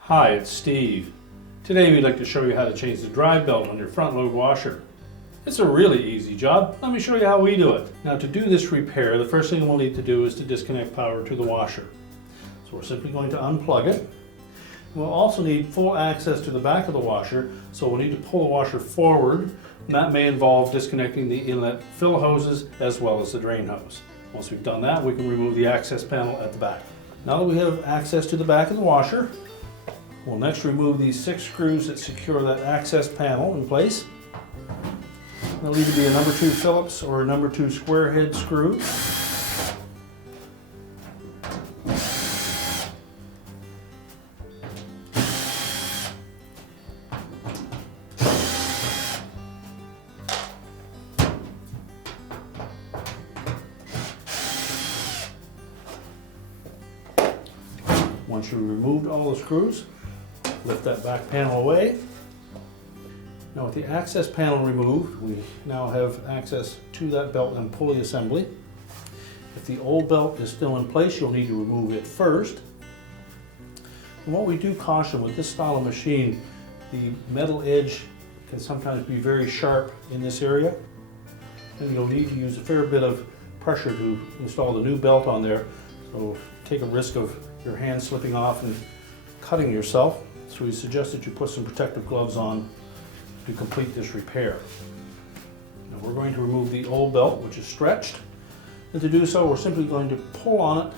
Hi, it's Steve. Today we'd like to show you how to change the drive belt on your front load washer. It's a really easy job. Let me show you how we do it. Now, to do this repair, the first thing we'll need to do is to disconnect power to the washer. So we're simply going to unplug it. We'll also need full access to the back of the washer, so we'll need to pull the washer forward, and that may involve disconnecting the inlet fill hoses as well as the drain hose. Once we've done that, we can remove the access panel at the back. Now that we have access to the back of the washer, we'll next remove these 6 screws that secure that access panel in place. They'll either be a number 2 Phillips or a number 2 square head screw. Once you've removed all the screws, lift that back panel away. Now with the access panel removed, we now have access to that belt and pulley assembly. If the old belt is still in place, you'll need to remove it first. And what we do caution with this style of machine, the metal edge can sometimes be very sharp in this area, and you'll need to use a fair bit of pressure to install the new belt on there. So take a risk of your hand slipping off and cutting yourself. So we suggest that you put some protective gloves on to complete this repair. Now we're going to remove the old belt, which is stretched. And to do so, we're simply going to pull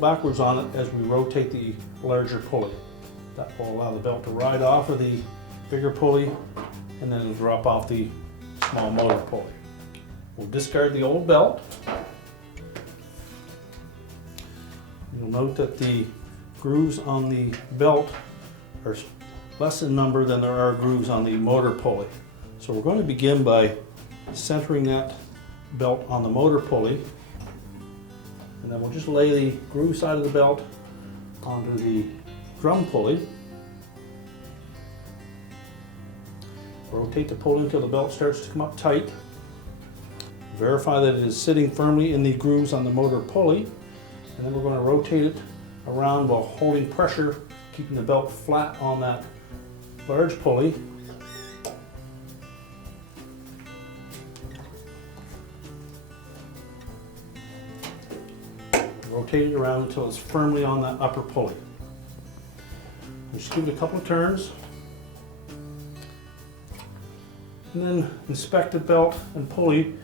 backwards on it as we rotate the larger pulley. That will allow the belt to ride off of the bigger pulley, and then it'll drop off the small motor pulley. We'll discard the old belt. You'll note that the grooves on the belt are less in number than there are grooves on the motor pulley. So we're going to begin by centering that belt on the motor pulley, and then we'll just lay the groove side of the belt onto the drum pulley. Rotate the pulley until the belt starts to come up tight. Verify that it is sitting firmly in the grooves on the motor pulley, and then we're going to rotate it around while holding pressure, keeping the belt flat on that large pulley. Rotate it around until it's firmly on that upper pulley. Just give it a couple of turns, and then inspect the belt and pulley.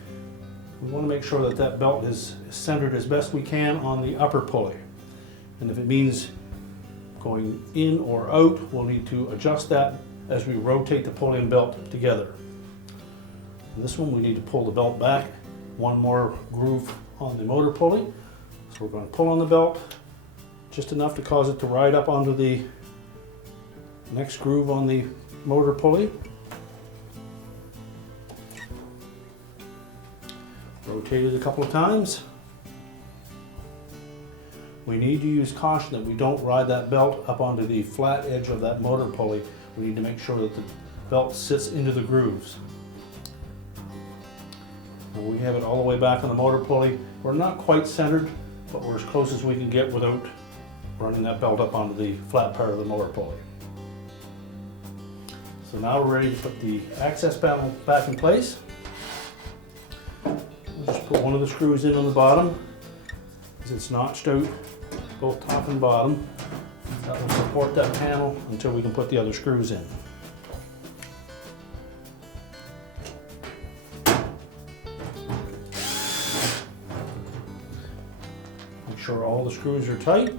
We want to make sure that that belt is centered as best we can on the upper pulley. And if it means going in or out, we'll need to adjust that as we rotate the pulley and belt together. In this one, we need to pull the belt back one more groove on the motor pulley. So we're going to pull on the belt just enough to cause it to ride up onto the next groove on the motor pulley. Rotate it a couple of times. We need to use caution that we don't ride that belt up onto the flat edge of that motor pulley. We need to make sure that the belt sits into the grooves. And we have it all the way back on the motor pulley. We're not quite centered, but we're as close as we can get without running that belt up onto the flat part of the motor pulley. So now we're ready to put the access panel back in place. We'll just put one of the screws in on the bottom, as it's notched out both top and bottom. That will support that panel until we can put the other screws in. Make sure all the screws are tight.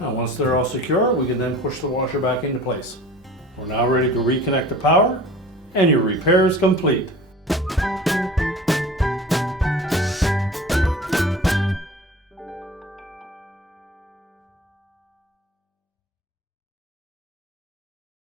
Now once they're all secure, we can then push the washer back into place. We're now ready to reconnect the power, and your repair is complete.